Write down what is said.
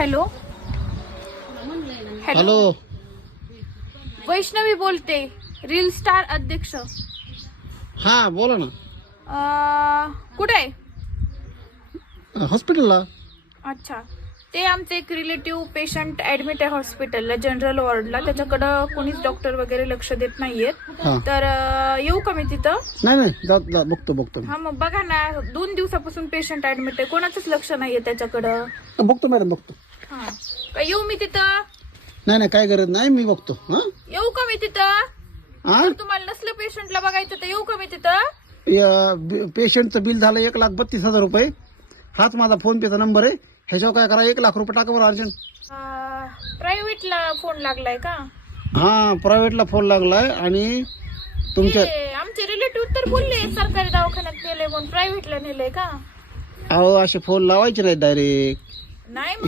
Hello hello. Vaishnavi बोलते, reel star अध्यक्ष. हा बोला ना. कुठे आहे? हॉस्पिटलला. अच्छा, ते आमचे एक रिलेटिव्ह पेशंट ऍडमिट आहे हॉस्पिटलला, जनरल वॉर्डला. त्याच्याकडं कोणीच डॉक्टर वगैरे लक्ष देत नाहीयेत. हा. तर येऊ का मी तिथं? नाही जा बघतो. हा मग बघा ना, 2 दिवसापासून पेशंट ऍडमिट आहे, कोणाचंच लक्ष नाहीये त्याच्याकडं. बघतो मॅडम बघतो. हा, का येऊ मी तिथं? नाही काय गरज नाही, मी बघतो. हा येऊ का मी तिथं? जर तुम्हाला नसलं पेशंटला बघायचं तर येऊ का मी तिथं? पेशंटचं बिल झालं 1,32,000 रुपये. हाच माझा फोन पेचा नंबर आहे. ह्याच्यावर काय करा, 1 लाख रुपये टाका बरं अर्जंट. प्रायव्हेटला फोन लागलाय का? हा प्रायव्हेटला फोन लागलाय. आणि तुमच्या आमचे रिलेटिव्ह तर बोलले सरकारी दवाखान्यात नेले म्हणून, प्रायव्हेटला नेलंय का? अहो असे फोन लावायचे नाही डायरेक्ट. नाही